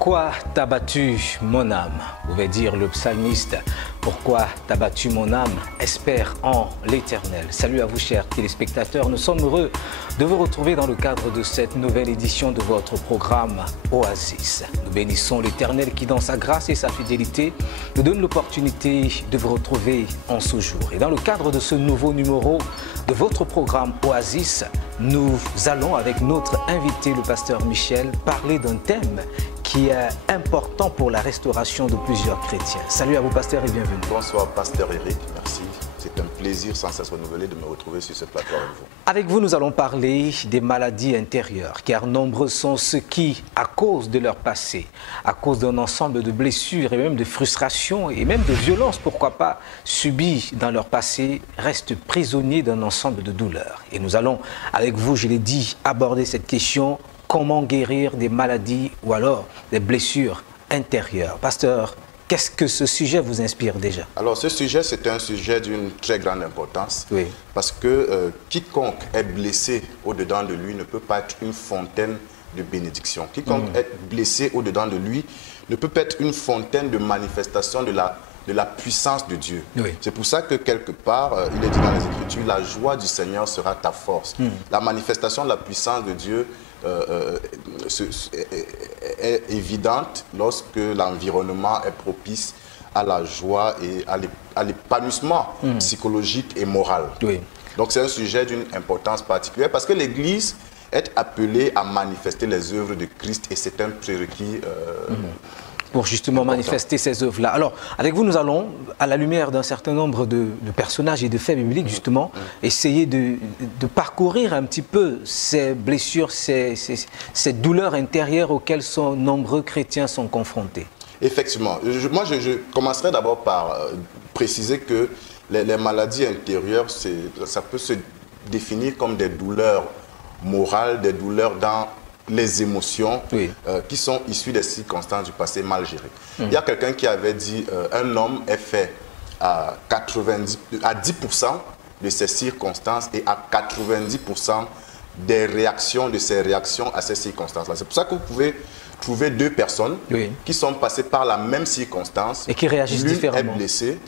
Pourquoi t'as battu mon âme? Pouvait dire le psalmiste. Pourquoi t'as battu mon âme? Espère en l'Éternel. Salut à vous, chers téléspectateurs. Nous sommes heureux de vous retrouver dans le cadre de cette nouvelle édition de votre programme Oasis. Nous bénissons l'Éternel qui, dans sa grâce et sa fidélité, nous donne l'opportunité de vous retrouver en ce jour. Et dans le cadre de ce nouveau numéro de votre programme Oasis, nous allons, avec notre invité, le pasteur Michel, parler d'un thème qui est important pour la restauration de plusieurs chrétiens. Salut à vous, pasteur, et bienvenue. Bonsoir, pasteur Eric, merci. C'est un plaisir sans cesse renouvelé de me retrouver sur ce plateau avec vous. Avec vous, nous allons parler des maladies intérieures, car nombreux sont ceux qui, à cause de leur passé, à cause d'un ensemble de blessures et même de frustrations et même de violences, pourquoi pas, subies dans leur passé, restent prisonniers d'un ensemble de douleurs. Et nous allons, avec vous, je l'ai dit, aborder cette question: comment guérir des maladies ou alors des blessures intérieures? Pasteur, qu'est-ce que ce sujet vous inspire déjà? Alors, ce sujet, c'est un sujet d'une très grande importance. Oui. Parce que quiconque est blessé au-dedans de lui ne peut pas être une fontaine de bénédiction. Quiconque est blessé au-dedans de lui ne peut pas être une fontaine de manifestation de la puissance de Dieu. Oui. C'est pour ça que quelque part, il est dit dans les Écritures, la joie du Seigneur sera ta force. La manifestation de la puissance de Dieu est évidente lorsque l'environnement est propice à la joie et à l'épanouissement psychologique et moral. Oui. Donc c'est un sujet d'une importance particulière parce que l'Église est appelée à manifester les œuvres de Christ et c'est un prérequis pour justement manifester ces œuvres-là. Alors, avec vous, nous allons, à la lumière d'un certain nombre de personnages et de faits bibliques, justement, essayer de parcourir un petit peu ces blessures, ces douleurs intérieures auxquelles nombreux chrétiens sont confrontés. Effectivement. Je commencerai d'abord par préciser que les maladies intérieures, ça peut se définir comme des douleurs morales, des douleurs dans les émotions qui sont issues des circonstances du passé mal gérées. Il y a quelqu'un qui avait dit un homme est fait à 10% de ses circonstances et à 90% de ses réactions à ces circonstances-là. C'est pour ça que vous pouvez trouver deux personnes qui sont passées par la même circonstance et qui réagissent différemment. L'une est blessée,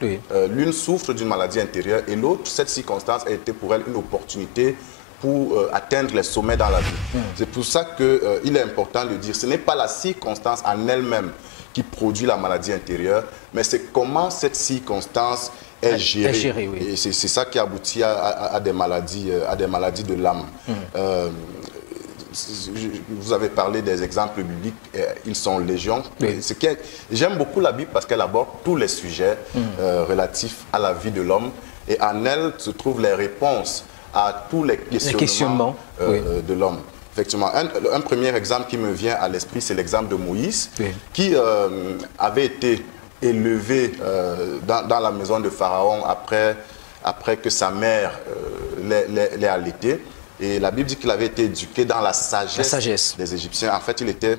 l'une souffre d'une maladie intérieure et l'autre, cette circonstance a été pour elle une opportunité pour atteindre les sommets dans la vie. C'est pour ça qu'il est important de dire, ce n'est pas la circonstance en elle-même qui produit la maladie intérieure, mais c'est comment cette circonstance est gérée. Et c'est ça qui aboutit à des maladies de l'âme. Vous avez parlé des exemples bibliques, ils sont légion. J'aime beaucoup la Bible parce qu'elle aborde tous les sujets relatifs à la vie de l'homme et en elle se trouvent les réponses à tous les questionnements de l'homme. Effectivement, un premier exemple qui me vient à l'esprit, c'est l'exemple de Moïse, qui avait été élevé dans la maison de Pharaon après que sa mère l'ait allaité. Et la Bible dit qu'il avait été éduqué dans la sagesse des Égyptiens. En fait, il était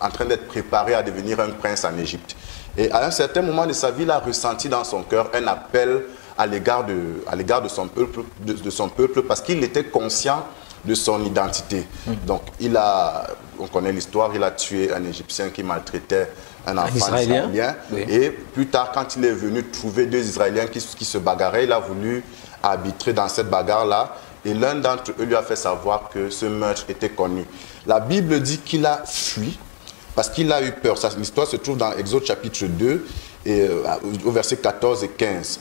en train d'être préparé à devenir un prince en Égypte. Et à un certain moment de sa vie, il a ressenti dans son cœur un appel à l'égard de son peuple parce qu'il était conscient de son identité. Donc, on connaît l'histoire, il a tué un Égyptien qui maltraitait un enfant israélien. Et plus tard, quand il est venu trouver deux Israéliens qui se bagarraient, il a voulu arbitrer dans cette bagarre-là. Et l'un d'entre eux lui a fait savoir que ce meurtre était connu. La Bible dit qu'il a fui parce qu'il a eu peur. L'histoire se trouve dans Exode chapitre 2, et, au verset 14 et 15.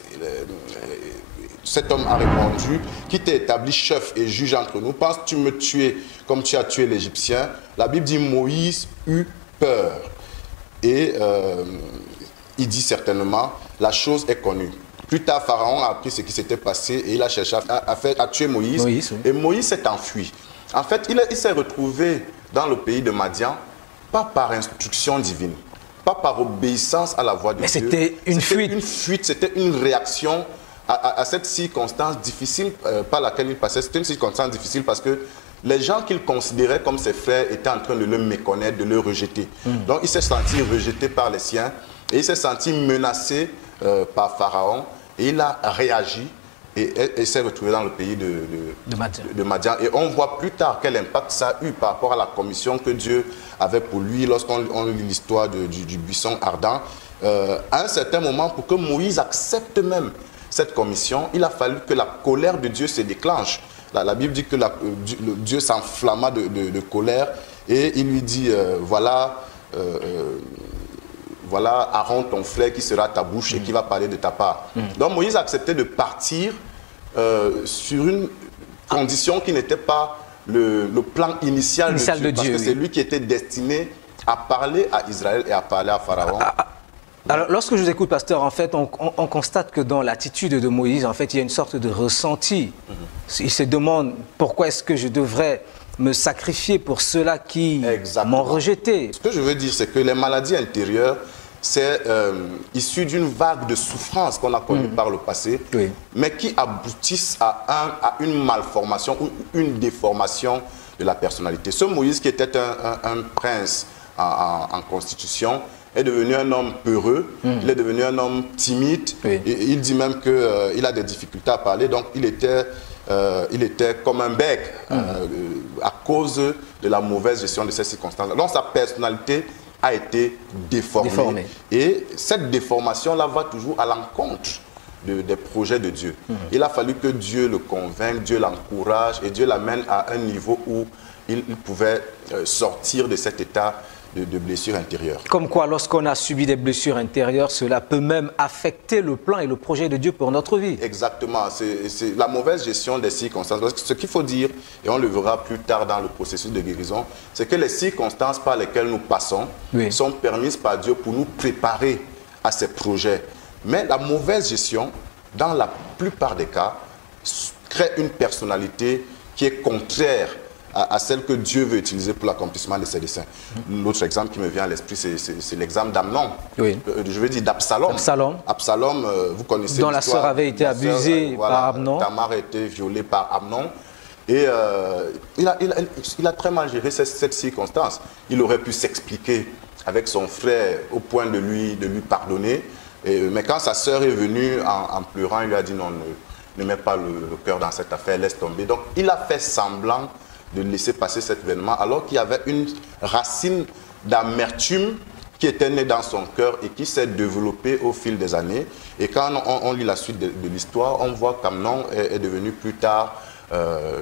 Cet homme a répondu: qui t'est établi chef et juge entre nous? Penses-tu me tuer comme tu as tué l'Égyptien? La Bible dit Moïse eut peur. Et il dit certainement, la chose est connue. Plus tard, Pharaon a appris ce qui s'était passé et il a cherché à tuer Moïse. Et Moïse s'est enfui. En fait, il s'est retrouvé dans le pays de Madian, pas par instruction divine, pas par obéissance à la voix de Dieu. C'était une fuite, c'était une réaction à cette circonstance difficile par laquelle il passait. C'était une circonstance difficile parce que les gens qu'il considérait comme ses frères étaient en train de le méconnaître, de le rejeter. Donc il s'est senti rejeté par les siens et il s'est senti menacé par Pharaon et il a réagi et s'est retrouvé dans le pays de Madian. Et on voit plus tard quel impact ça a eu par rapport à la commission que Dieu avait pour lui lorsqu'on lit l'histoire du buisson ardent. À un certain moment, pour que Moïse accepte même cette commission, il a fallu que la colère de Dieu se déclenche. La Bible dit que Dieu s'enflamma de colère et il lui dit, voilà Aaron, ton frère, qui sera ta bouche et qui va parler de ta part. Donc Moïse a accepté de partir sur une condition qui n'était pas le plan initial de Dieu. Parce que c'est lui qui était destiné à parler à Israël et à parler à Pharaon. Alors, lorsque je vous écoute, pasteur, en fait, on constate que dans l'attitude de Moïse, en fait, il y a une sorte de ressenti. Il se demande pourquoi est-ce que je devrais me sacrifier pour ceux-là qui m'ont rejeté. Ce que je veux dire, c'est que les maladies intérieures, c'est issu d'une vague de souffrance qu'on a connue par le passé, mais qui aboutissent à une malformation ou une déformation de la personnalité. Ce Moïse, qui était un prince en constitution, est devenu un homme peureux, il est devenu un homme timide, et il dit même qu'il a des difficultés à parler, donc il était comme un bec à cause de la mauvaise gestion de ces circonstances. Donc sa personnalité a été déformée. Et cette déformation-là va toujours à l'encontre des projets de Dieu. Il a fallu que Dieu le convainque, Dieu l'encourage et Dieu l'amène à un niveau où il pouvait sortir de cet état de blessures intérieures. Comme quoi, lorsqu'on a subi des blessures intérieures, cela peut même affecter le plan et le projet de Dieu pour notre vie. Exactement. C'est la mauvaise gestion des circonstances. Parce que ce qu'il faut dire, et on le verra plus tard dans le processus de guérison, c'est que les circonstances par lesquelles nous passons sont permises par Dieu pour nous préparer à ces projets. Mais la mauvaise gestion, dans la plupart des cas, crée une personnalité qui est contraire à celle que Dieu veut utiliser pour l'accomplissement de ses desseins. L'autre exemple qui me vient à l'esprit, c'est l'exemple d'Amnon. Je veux dire d'Absalom. Absalom, vous connaissez dont la sœur avait été abusée par Amnon. Tamar a été violée par Amnon. Et il a très mal géré cette circonstance. Il aurait pu s'expliquer avec son frère au point de lui pardonner. Mais quand sa sœur est venue en pleurant, il lui a dit non, ne mets pas le cœur dans cette affaire, laisse tomber. Donc il a fait semblant de laisser passer cet événement, alors qu'il y avait une racine d'amertume qui était née dans son cœur et qui s'est développée au fil des années. Et quand on lit la suite de l'histoire, on voit qu'Amnon est devenu plus tard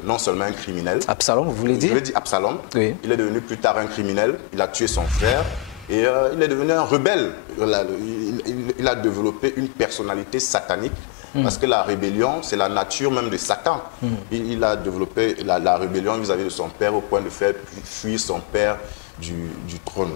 non seulement un criminel. Absalom, vous voulez dire? Je veux dire Absalom. Il est devenu plus tard un criminel, il a tué son frère et il est devenu un rebelle. Il a développé une personnalité satanique. Parce que la rébellion, c'est la nature même de Satan. Il a développé la rébellion vis-à-vis de son père au point de faire fuir son père du trône.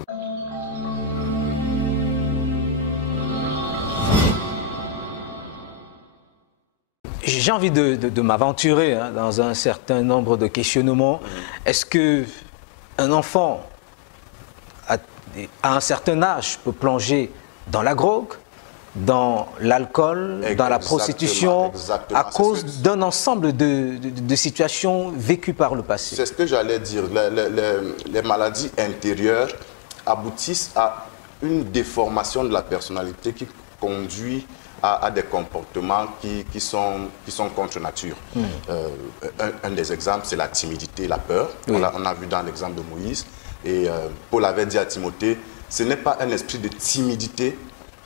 J'ai envie de m'aventurer dans un certain nombre de questionnements. Est-ce qu'un enfant, à un certain âge, peut plonger dans la drogue, dans l'alcool, dans la prostitution, à cause d'un ensemble de situations vécues par le passé? C'est ce que j'allais dire. Les maladies intérieures aboutissent à une déformation de la personnalité qui conduit à des comportements qui sont contre nature. Un des exemples, c'est la timidité, la peur. On a vu dans l'exemple de Moïse. Et Paul avait dit à Timothée, ce n'est pas un esprit de timidité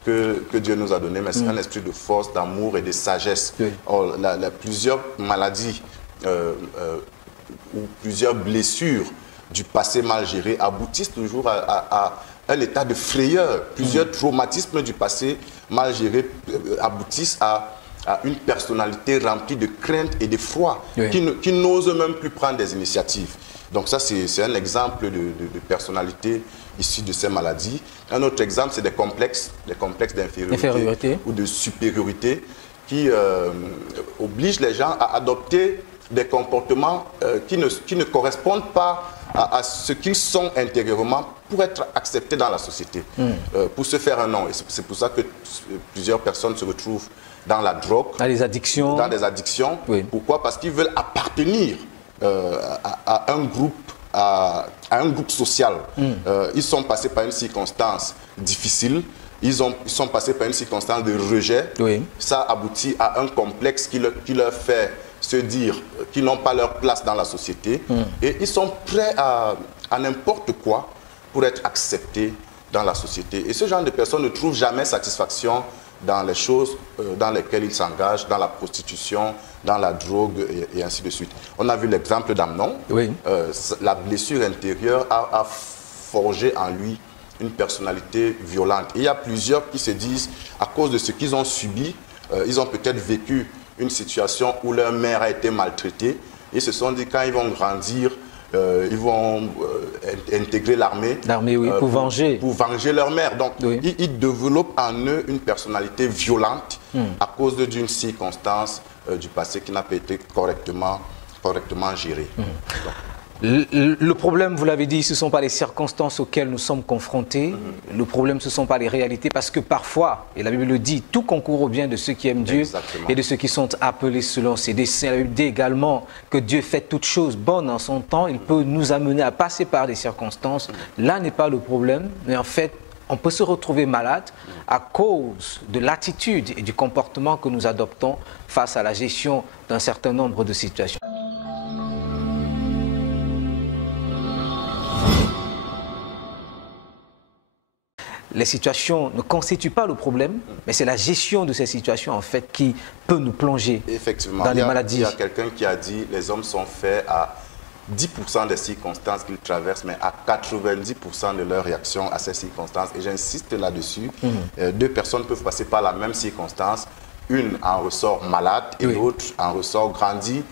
que Dieu nous a donné, mais c'est un esprit de force, d'amour et de sagesse. Or, plusieurs maladies ou plusieurs blessures du passé mal géré aboutissent toujours à un état de frayeur. Plusieurs traumatismes du passé mal gérés aboutissent à une personnalité remplie de crainte et d'effroi, qui n'ose même plus prendre des initiatives. Donc ça, c'est un exemple de personnalité issue de ces maladies. Un autre exemple, c'est des complexes d'infériorité ou de supériorité qui obligent les gens à adopter des comportements qui ne correspondent pas à ce qu'ils sont intérieurement pour être acceptés dans la société, pour se faire un nom. Et c'est pour ça que plusieurs personnes se retrouvent dans la drogue, dans des addictions. Pourquoi? Parce qu'ils veulent appartenir à un groupe social. Ils sont passés par une circonstance difficile. ils sont passés par une circonstance de rejet. Oui. Ça aboutit à un complexe qui leur fait se dire qu'ils n'ont pas leur place dans la société. Et ils sont prêts à n'importe quoi pour être acceptés dans la société. Et ce genre de personnes ne trouvent jamais satisfaction dans les choses dans lesquelles ils s'engagent, dans la prostitution, dans la drogue et ainsi de suite. On a vu l'exemple d'Amnon. Oui. La blessure intérieure a forgé en lui une personnalité violente. Et il y a plusieurs qui se disent, à cause de ce qu'ils ont subi, ils ont peut-être vécu une situation où leur mère a été maltraitée. Ils se sont dit, quand ils vont grandir, ils vont intégrer l'armée. L'armée, oui, pour venger. Pour venger leur mère. Donc, oui. ils développent en eux une personnalité violente à cause d'une circonstance du passé qui n'a pas été correctement gérée. Le problème, vous l'avez dit, ce ne sont pas les circonstances auxquelles nous sommes confrontés. Le problème, ce ne sont pas les réalités, parce que parfois, et la Bible le dit, tout concourt au bien de ceux qui aiment Dieu. Exactement. Et de ceux qui sont appelés selon ses desseins. La Bible dit également que Dieu fait toutes choses bonnes en son temps. Il peut nous amener à passer par des circonstances. Là n'est pas le problème, mais en fait, on peut se retrouver malade à cause de l'attitude et du comportement que nous adoptons face à la gestion d'un certain nombre de situations. Les situations ne constituent pas le problème, mais c'est la gestion de ces situations en fait qui peut nous plonger dans les maladies. Il y a quelqu'un qui a dit les hommes sont faits à 10% des circonstances qu'ils traversent, mais à 90% de leur réaction à ces circonstances. Et j'insiste là-dessus. Deux personnes peuvent passer par la même circonstance. Une en ressort malade et l'autre en ressort grandi.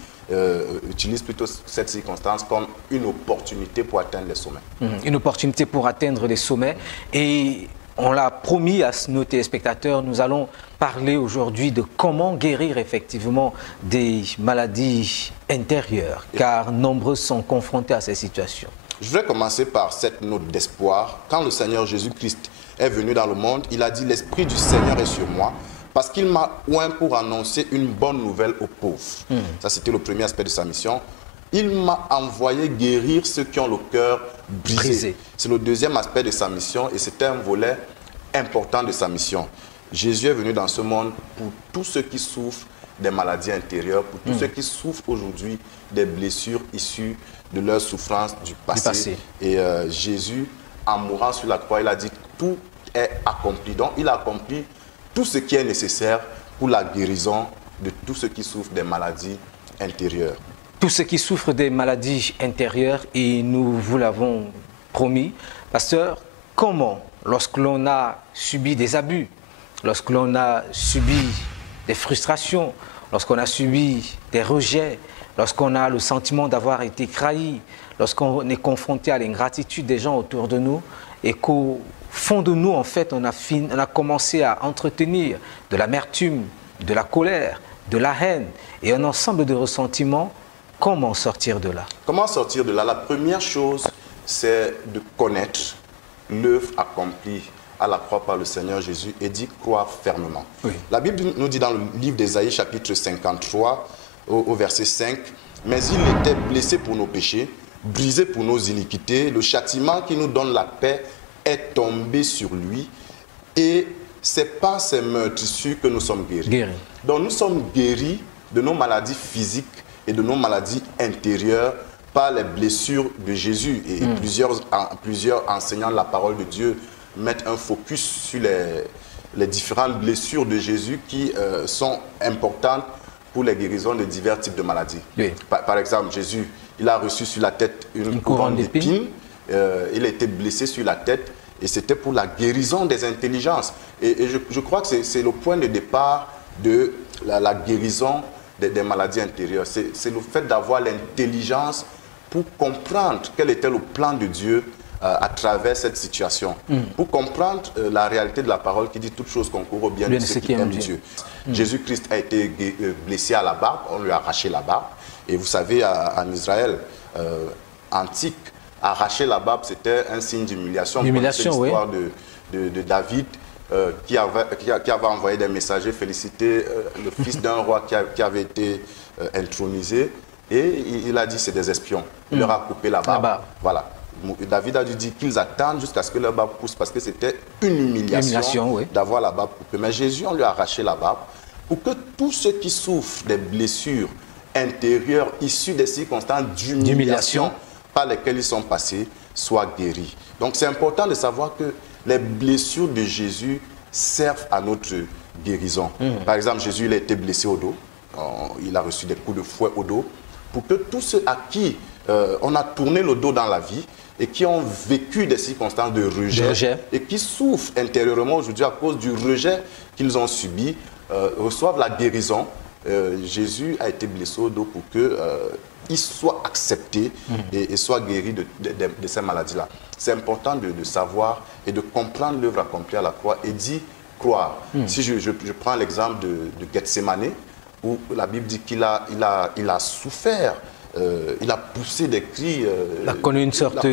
Utilise plutôt cette circonstance comme une opportunité pour atteindre les sommets. Une opportunité pour atteindre les sommets. Et on l'a promis à nos téléspectateurs, nous allons parler aujourd'hui de comment guérir effectivement des maladies intérieures, car nombreux sont confrontés à ces situations. Je voudrais commencer par cette note d'espoir. Quand le Seigneur Jésus-Christ est venu dans le monde, il a dit « L'Esprit du Seigneur est sur moi ». Parce qu'il m'a oint pour annoncer une bonne nouvelle aux pauvres. Ça, c'était le premier aspect de sa mission. Il m'a envoyé guérir ceux qui ont le cœur brisé. C'est le deuxième aspect de sa mission et c'était un volet important de sa mission. Jésus est venu dans ce monde pour tous ceux qui souffrent des maladies intérieures, pour tous ceux qui souffrent aujourd'hui des blessures issues de leur souffrance du passé. Et Jésus, en mourant sur la croix, il a dit tout est accompli. Donc, il a accompli tout ce qui est nécessaire pour la guérison de tous ceux qui souffrent des maladies intérieures. Tous ceux qui souffrent des maladies intérieures, et nous vous l'avons promis. Pasteur, comment, lorsque l'on a subi des abus, lorsque l'on a subi des frustrations, lorsqu'on a subi des rejets, lorsqu'on a le sentiment d'avoir été trahi, lorsqu'on est confronté à l'ingratitude des gens autour de nous, et qu'au fond de nous, en fait, on a commencé à entretenir de l'amertume, de la colère, de la haine et un ensemble de ressentiments. Comment sortir de là? Comment sortir de là? La première chose, c'est de connaître l'œuvre accomplie à la croix par le Seigneur Jésus et d'y croire fermement. La Bible nous dit dans le livre d'Ésaïe, chapitre 53, au verset 5, « Mais il était blessé pour nos péchés, brisé pour nos iniquités, le châtiment qui nous donne la paix est tombé sur lui et c'est par ses meurtrissures que nous sommes guéris. Donc nous sommes guéris de nos maladies physiques et de nos maladies intérieures par les blessures de Jésus. Et plusieurs enseignants de la parole de Dieu mettent un focus sur les différentes blessures de Jésus qui sont importantes pour les guérisons de divers types de maladies. Par exemple, Jésus, il a reçu sur la tête une couronne d'épines. Il a été blessé sur la tête et c'était pour la guérison des intelligences. Et je crois que c'est le point de départ de la guérison des maladies intérieures. C'est le fait d'avoir l'intelligence pour comprendre quel était le plan de Dieu à travers cette situation. Pour comprendre la réalité de la parole qui dit toutes choses concourent au bien de ceux qui aiment Dieu. Jésus-Christ a été blessé à la barbe, on lui a arraché la barbe. Et vous savez, en Israël antique, arracher la barbe, c'était un signe d'humiliation. C'est l'histoire de David qui avait envoyé des messagers féliciter le fils d'un roi qui avait été intronisé. Et il a dit c'est des espions. Il leur a coupé la barbe. Voilà. David a dû dire qu'ils attendent jusqu'à ce que leur barbe pousse parce que c'était une humiliation oui. d'avoir la barbe coupée. Mais Jésus, on lui a arraché la barbe pour que tous ceux qui souffrent des blessures intérieures issues des circonstances d'humiliation par lesquelles ils sont passés soient guéris. Donc c'est important de savoir que les blessures de Jésus servent à notre guérison. Par exemple, Jésus il a été blessé au dos, il a reçu des coups de fouet au dos, pour que tous ceux à qui on a tourné le dos dans la vie et qui ont vécu des circonstances de rejet, et qui souffrent intérieurement aujourd'hui à cause du rejet qu'ils ont subi, reçoivent la guérison. Jésus a été blessé au dos pour qu'il soit accepté et soit guéri de ces maladies-là. C'est important de savoir et de comprendre l'œuvre accomplie à la croix et d'y croire. Si je prends l'exemple de Gethsémané, où la Bible dit qu'il a souffert, il a poussé des cris, il a connu une sorte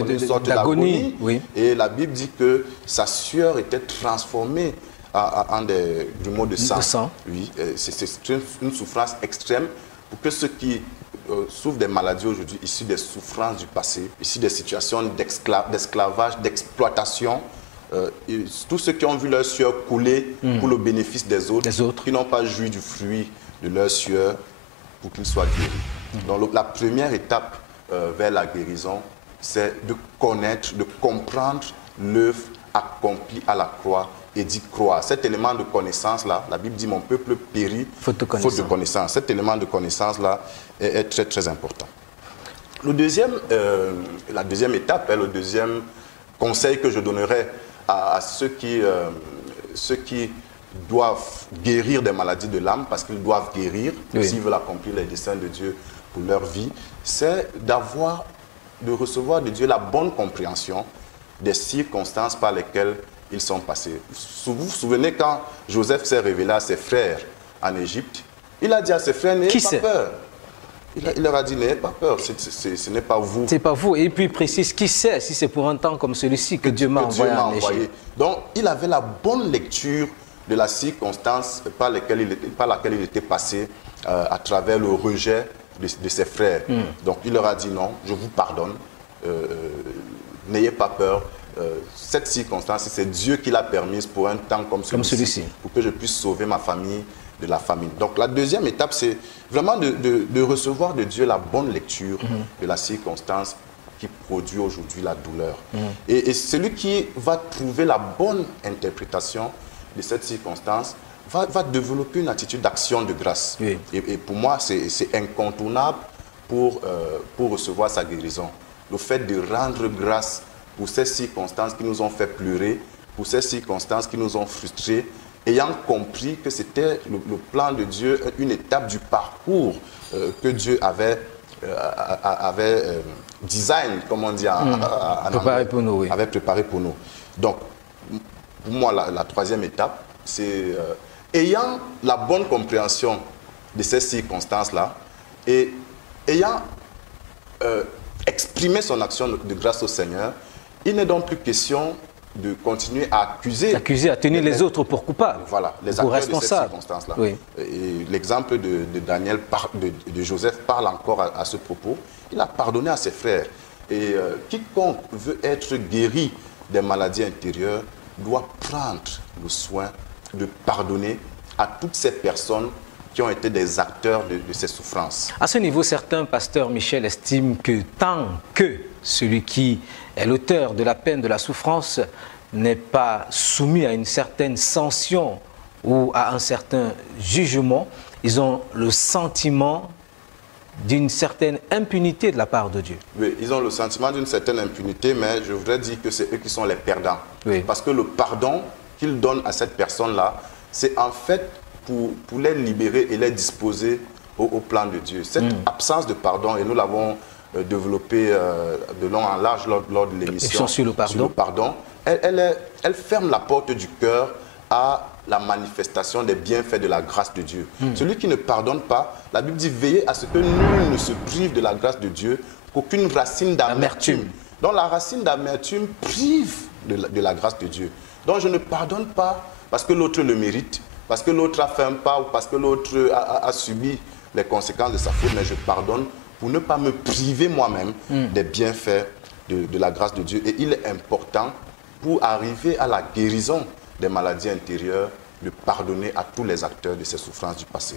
d'agonie. Oui. Et la Bible dit que sa sueur était transformée en du mot de sang. Oui, c'est une souffrance extrême pour que ceux qui souffrent des maladies aujourd'hui, issues des souffrances du passé, issues des situations d'esclavage, d'exploitation, tous ceux qui ont vu leur sueur couler pour le bénéfice des autres, qui n'ont pas joui du fruit de leur sueur pour qu'ils soient guéris. Donc la première étape vers la guérison, c'est de connaître, de comprendre l'œuvre accomplie à la croix et d'y croire. Cet élément de connaissance-là, la Bible dit « Mon peuple périt faute de connaissance ». Cet élément de connaissance-là est très, très important. La deuxième étape, le deuxième conseil que je donnerais à ceux qui doivent guérir des maladies de l'âme, parce qu'ils doivent guérir, s'ils veulent accomplir les desseins de Dieu pour leur vie, c'est de recevoir de Dieu la bonne compréhension des circonstances par lesquelles ils sont passés. Vous vous souvenez quand Joseph s'est révélé à ses frères en Égypte, il a dit à ses frères, n'ayez pas peur. Il leur a dit, n'ayez pas peur, ce n'est pas vous. C'est pas vous. Et puis il précise, qui sait si c'est pour un temps comme celui-ci que Dieu m'a envoyé en Égypte. Donc il avait la bonne lecture de la circonstance par laquelle il était passé à travers le rejet de ses frères. Donc il leur a dit, non, je vous pardonne, n'ayez pas peur. Cette circonstance, c'est Dieu qui l'a permise pour un temps comme celui-ci, pour que je puisse sauver ma famille de la famine. Donc la deuxième étape, c'est vraiment de recevoir de Dieu la bonne lecture de la circonstance qui produit aujourd'hui la douleur. Et celui qui va trouver la bonne interprétation de cette circonstance va développer une attitude d'action de grâce. Et pour moi, c'est incontournable pour recevoir sa guérison. Le fait de rendre grâce pour ces circonstances qui nous ont fait pleurer, pour ces circonstances qui nous ont frustrés, ayant compris que c'était le plan de Dieu, une étape du parcours que Dieu avait design, comme on dit préparé pour nous, avait préparé pour nous. Donc, pour moi, la troisième étape, c'est ayant la bonne compréhension de ces circonstances-là et ayant exprimé son action de grâce au Seigneur, il n'est donc plus question de continuer à accuser, à tenir les autres pour coupables, voilà, les acteurs de ces circonstances-là. L'exemple de Daniel, de Joseph parle encore à ce propos. Il a pardonné à ses frères. Et quiconque veut être guéri des maladies intérieures doit prendre le soin de pardonner à toutes ces personnes qui ont été des acteurs de ces souffrances. À ce niveau, certains pasteurs, Michel, estiment que tant que celui qui est l'auteur de la peine, de la souffrance, n'est pas soumis à une certaine sanction ou à un certain jugement, ils ont le sentiment d'une certaine impunité de la part de Dieu. Oui, ils ont le sentiment d'une certaine impunité, mais je voudrais dire que c'est eux qui sont les perdants. Parce que le pardon qu'ils donnent à cette personne-là, c'est en fait pour les libérer et les disposer au plan de Dieu. Cette absence de pardon, et nous l'avons développé de long en large lors de l'émission sur le pardon, elle ferme la porte du cœur à la manifestation des bienfaits de la grâce de Dieu. Celui qui ne pardonne pas, la Bible dit, veillez à ce que nul ne se prive de la grâce de Dieu, qu'aucune racine d'amertume. Donc la racine d'amertume prive de la grâce de Dieu. Donc je ne pardonne pas parce que l'autre le mérite, parce que l'autre a fait un pas ou parce que l'autre a subi les conséquences de sa faute, mais je pardonne pour ne pas me priver moi-même des bienfaits de la grâce de Dieu. Et il est important, pour arriver à la guérison des maladies intérieures, de pardonner à tous les acteurs de ces souffrances du passé.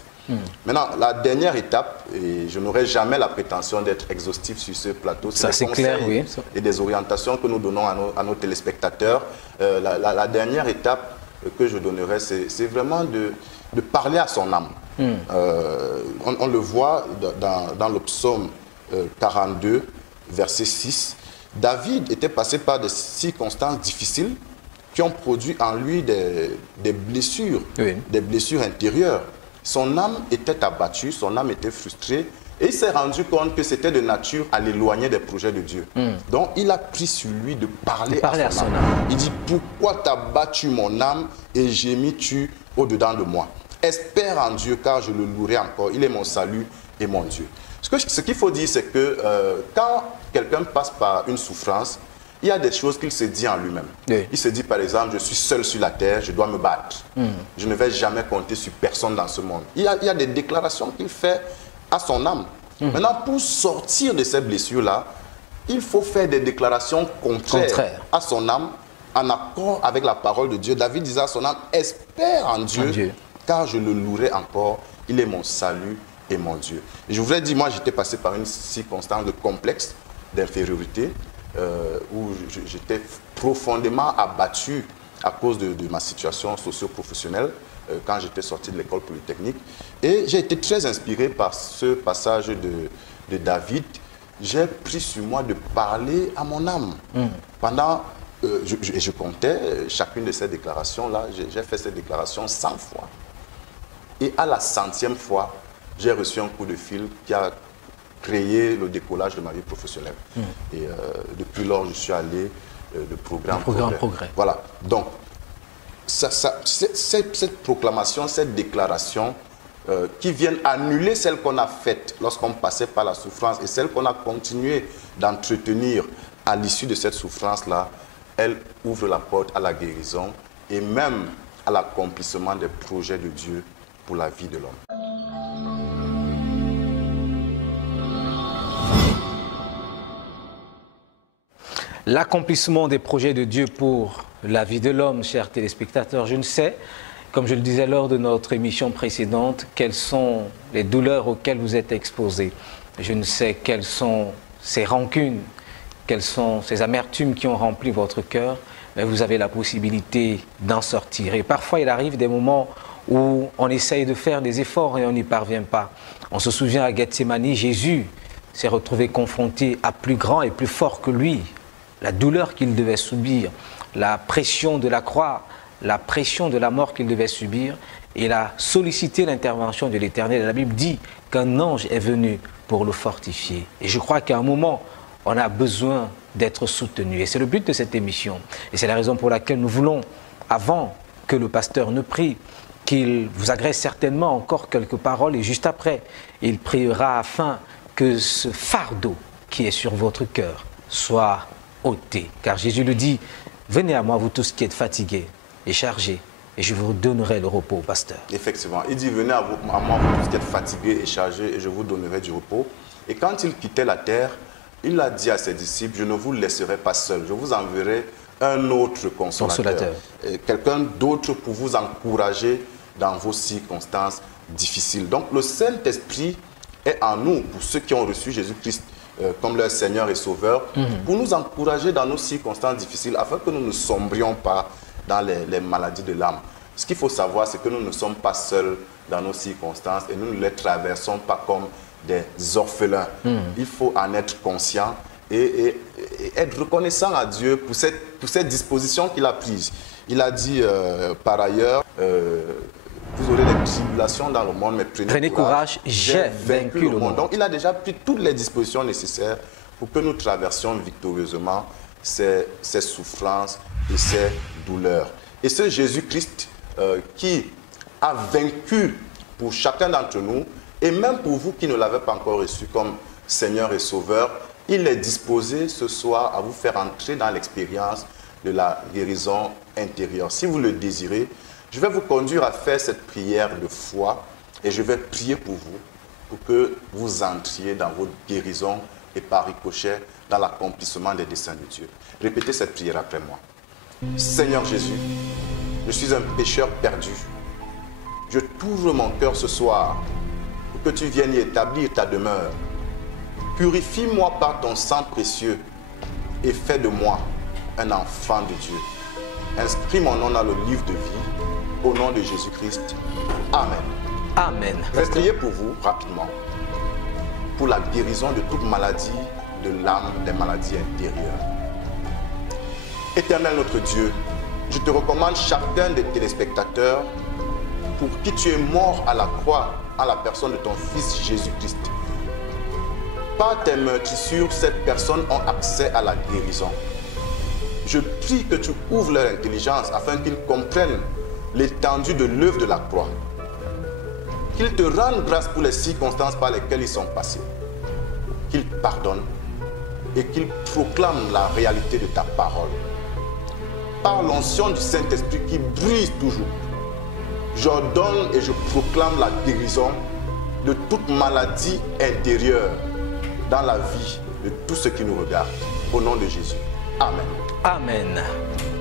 Maintenant, la dernière étape, et je n'aurai jamais la prétention d'être exhaustif sur ce plateau, c'est des conseils clair, oui. et des orientations que nous donnons à nos téléspectateurs. La dernière étape que je donnerai, c'est vraiment de parler à son âme. On le voit dans le psaume 42, verset 6. David était passé par des circonstances difficiles qui ont produit en lui des blessures, des blessures intérieures. Son âme était abattue, son âme était frustrée, et il s'est rendu compte que c'était de nature à l'éloigner des projets de Dieu. Donc il a pris sur lui de parler à son âme. Il dit, pourquoi t'as battu mon âme et gémis-tu au-dedans de moi? Espère en Dieu, car je le louerai encore. Il est mon salut et mon Dieu. Ce qu'il faut dire, c'est que quand quelqu'un passe par une souffrance, il y a des choses qu'il se dit en lui-même. Il se dit, par exemple, je suis seul sur la terre, je dois me battre. Je ne vais jamais compter sur personne dans ce monde. Il y a des déclarations qu'il fait à son âme. Maintenant, pour sortir de ces blessures-là, il faut faire des déclarations contraires à son âme, en accord avec la parole de Dieu. David disait à son âme, espère en Dieu, car je le louerai encore. Il est mon salut et mon Dieu. Et je voudrais dire, moi, j'étais passé par une circonstance de complexe, d'infériorité, où j'étais profondément abattu à cause de ma situation socio-professionnelle quand j'étais sorti de l'école polytechnique. Et j'ai été très inspiré par ce passage de David. J'ai pris sur moi de parler à mon âme. Pendant, je comptais chacune de ces déclarations-là, j'ai fait ces déclarations 100 fois. Et à la 100e fois, j'ai reçu un coup de fil qui a créé le décollage de ma vie professionnelle. Et depuis lors, je suis allé de programme progrès. Voilà. Donc, cette proclamation, cette déclaration qui viennent annuler celle qu'on a faite lorsqu'on passait par la souffrance et celle qu'on a continué d'entretenir à l'issue de cette souffrance-là, elle ouvre la porte à la guérison et même à l'accomplissement des projets de Dieu pour la vie de l'homme. L'accomplissement des projets de Dieu pour la vie de l'homme, chers téléspectateurs, je ne sais, comme je le disais lors de notre émission précédente, quelles sont les douleurs auxquelles vous êtes exposés. Je ne sais quelles sont ces rancunes, quelles sont ces amertumes qui ont rempli votre cœur, mais vous avez la possibilité d'en sortir. Et parfois, il arrive des moments où on essaye de faire des efforts et on n'y parvient pas. On se souvient à Gethsémani, Jésus s'est retrouvé confronté à plus grand et plus fort que lui. La douleur qu'il devait subir, la pression de la croix, la pression de la mort qu'il devait subir, et il a sollicité l'intervention de l'Éternel. La Bible dit qu'un ange est venu pour le fortifier. Et je crois qu'à un moment, on a besoin d'être soutenu. Et c'est le but de cette émission. Et c'est la raison pour laquelle nous voulons, avant que le pasteur ne prie, qu'il vous agresse certainement encore quelques paroles, et juste après, il priera afin que ce fardeau qui est sur votre cœur soit ôté. Car Jésus le dit, venez à moi vous tous qui êtes fatigués et chargés, et je vous donnerai le repos, pasteur. Effectivement, il dit, venez à moi vous tous qui êtes fatigués et chargés, et je vous donnerai du repos. Et quand il quittait la terre, il a dit à ses disciples, je ne vous laisserai pas seul, je vous enverrai un autre consolateur. Quelqu'un d'autre pour vous encourager dans vos circonstances difficiles. Donc le Saint-Esprit est en nous, pour ceux qui ont reçu Jésus-Christ comme leur Seigneur et Sauveur, pour nous encourager dans nos circonstances difficiles, afin que nous ne sombrions pas dans les maladies de l'âme. Ce qu'il faut savoir, c'est que nous ne sommes pas seuls dans nos circonstances et nous ne les traversons pas comme des orphelins. Il faut en être conscient et être reconnaissant à Dieu pour cette disposition qu'il a prise. Il a dit par ailleurs, vous aurez des tribulations dans le monde, mais prenez courage, j'ai vaincu le monde. Donc il a déjà pris toutes les dispositions nécessaires pour que nous traversions victorieusement ces souffrances et ces douleurs. Et ce Jésus-Christ qui a vaincu pour chacun d'entre nous, et même pour vous qui ne l'avez pas encore reçu comme Seigneur et Sauveur, il est disposé ce soir à vous faire entrer dans l'expérience de la guérison intérieure. Si vous le désirez, je vais vous conduire à faire cette prière de foi et je vais prier pour vous, pour que vous entriez dans votre guérison et par ricochet dans l'accomplissement des desseins de Dieu. Répétez cette prière après moi. Seigneur Jésus, je suis un pécheur perdu. Je t'ouvre mon cœur ce soir pour que tu viennes y établir ta demeure. Purifie-moi par ton sang précieux et fais de moi un enfant de Dieu. Inscris mon nom dans le livre de vie au nom de Jésus-Christ. Amen. Amen. Je vais prier pour vous rapidement pour la guérison de toute maladie de l'âme, des maladies intérieures. Éternel notre Dieu, je te recommande chacun des téléspectateurs pour qui tu es mort à la croix à la personne de ton Fils Jésus-Christ. Par tes meurtrissures, ces personnes ont accès à la guérison. Je prie que tu ouvres leur intelligence afin qu'ils comprennent l'étendue de l'œuvre de la croix. Qu'ils te rendent grâce pour les circonstances par lesquelles ils sont passés. Qu'ils pardonnent et qu'ils proclament la réalité de ta parole. Par l'onction du Saint-Esprit qui brise toujours, j'ordonne et je proclame la guérison de toute maladie intérieure dans la vie de tous ceux qui nous regardent. Au nom de Jésus. Amen. Amen.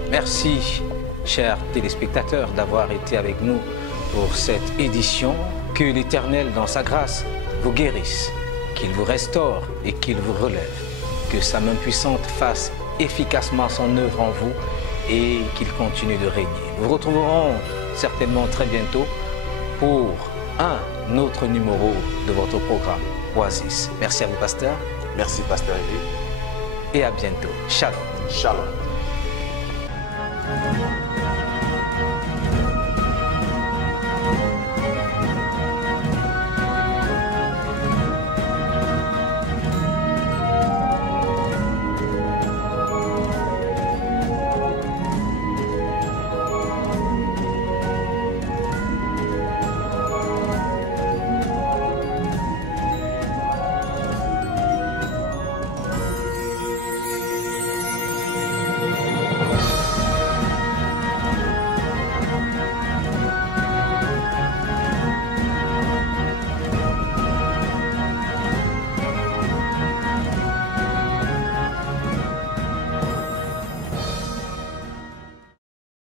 Merci, chers téléspectateurs, d'avoir été avec nous pour cette édition. Que l'Éternel, dans sa grâce, vous guérisse, qu'il vous restaure et qu'il vous relève. Que sa main puissante fasse efficacement son œuvre en vous et qu'il continue de régner. Nous vous retrouverons certainement très bientôt pour un autre numéro de votre programme Oasis. Merci à vous, pasteur. Merci, pasteur Eric. Et à bientôt. Shalom. Shalom.